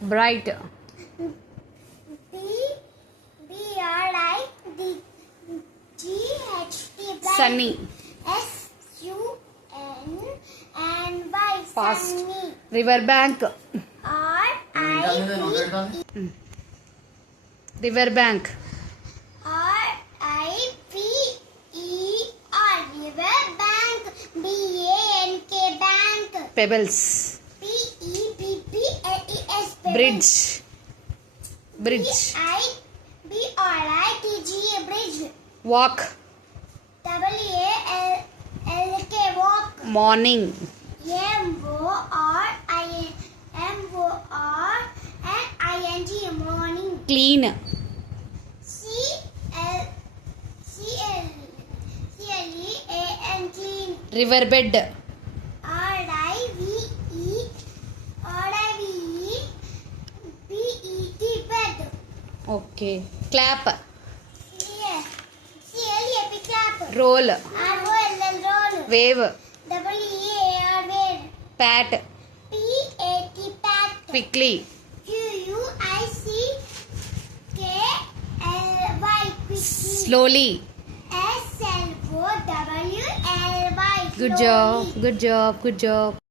Bright. BRIGHT. Sunny. SUNNY. Fast. Sunny. River bank. RIVE. River bank. RIVER. River bank. BANK. Bank. Pebbles. PEBBLES. Bridge. Bridge. BRITG. Bridge. Walk. WALK. Walk. Morning. MORNING. Morning. Clean. CLEAN. Clean. Riverbed. RIVERBET. Bed. Okay. Clap. CLAP. Clap. Roll. ROLL. Roll. Wave. WEAR. Wave. Pat. PAT. Pat. Quickly. QUICKLY. Quickly. Slowly. SLOWLY. Good job. Good job. Good job.